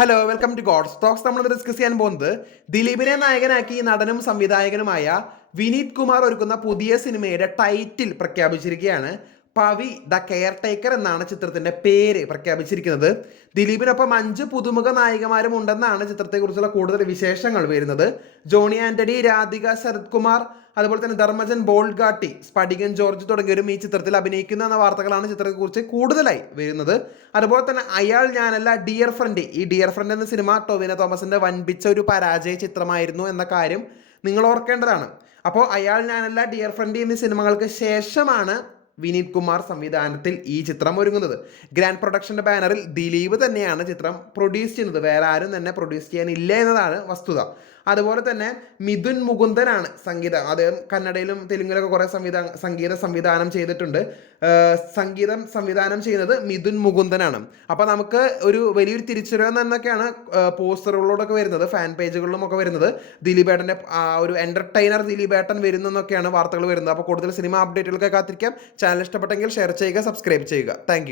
Hello welcome to God's Talks നമ്മൾ discuss ചെയ്യാൻ പോകുന്നത് ദിലീപിനെ നായകനാക്കി നടനും സംവിധായകനുമായ വിനീത് കുമാർ ഒരുക്കുന്ന പുതിയ സിനിമയുടെ ടൈറ്റിൽ പ്രഖ്യാപിച്ചിരിക്കുകയാണ്. പവി ദ കെയർ ടേക്കർ എന്നാണ് ചിത്രത്തിന്റെ പേര് പ്രഖ്യാപിച്ചിരിക്കുന്നത്. ദിലീപിനൊപ്പം അഞ്ച് പുതുമുഖ നായികമാരും ഉണ്ടെന്നാണ് ചിത്രത്തെക്കുറിച്ചുള്ള കൂടുതൽ വിശേഷങ്ങൾ വരുന്നത്. ജോണി ആന്റണി രാധിക ശരത് കുമാർ അതുപോലെ തന്നെ ധർമ്മജൻ ബോൾഗാട്ടി സ്പടികൻ ജോർജ് തുടങ്ങിയവരും ഈ ചിത്രത്തിൽ അഭിനയിക്കുന്ന എന്ന വാർത്തകളാണ് ചിത്രത്തെക്കുറിച്ച് കൂടുതലായി വരുന്നത്. അതുപോലെ തന്നെ അയാൾ ഞാനല്ല ഡിയർ ഫ്രണ്ട് ഈ ഡിയർ ഫ്രണ്ട് എന്ന സിനിമ ടോവിന തോമസിന്റെ വൻപിച്ച ഒരു പരാജയ ചിത്രമായിരുന്നു എന്ന കാര്യം നിങ്ങൾ ഓർക്കേണ്ടതാണ്. അപ്പോൾ അയാൾ ഞാനല്ല ഡിയർ ഫ്രണ്ട് എന്നീ സിനിമകൾക്ക് ശേഷമാണ് വിനീത് കുമാർ സംവിധാനത്തിൽ ഈ ചിത്രം ഒരുങ്ങുന്നത്. ഗ്രാൻഡ് പ്രൊഡക്ഷന്റെ ബാനറിൽ ദിലീപ് തന്നെയാണ് ചിത്രം പ്രൊഡ്യൂസ് ചെയ്യുന്നത്. വേറെ ആരും തന്നെ പ്രൊഡ്യൂസ് ചെയ്യാനില്ല എന്നതാണ് വസ്തുത. അതുപോലെ തന്നെ മിഥുൻ മുകുന്ദനാണ് സംഗീതം അദ്ദേഹം കന്നഡയിലും തെലുങ്കിലൊക്കെ കുറേ സംവിധാ സംഗീത സംവിധാനം ചെയ്തിട്ടുണ്ട്. സംഗീതം സംവിധാനം ചെയ്യുന്നത് മിഥുൻ മുകുന്ദനാണ്. അപ്പോൾ നമുക്ക് ഒരു വലിയൊരു തിരിച്ചറിവ് എന്നൊക്കെയാണ് പോസ്റ്ററുകളോടൊക്കെ വരുന്നത് ഫാൻ പേജുകളിലും ഒക്കെ വരുന്നത്. ദിലീപേട്ടന്റെ ഒരു എന്റർടൈനർ ദിലീപേട്ടൻ വരുന്നെന്നൊക്കെയാണ് വാർത്തകൾ വരുന്നത്. അപ്പോൾ കൂടുതൽ സിനിമ അപ്ഡേറ്റുകളൊക്കെ കാത്തിരിക്കാം. ചാനൽ ഇഷ്ടപ്പെട്ടെങ്കിൽ ഷെയർ ചെയ്യുക സബ്സ്ക്രൈബ് ചെയ്യുക. താങ്ക്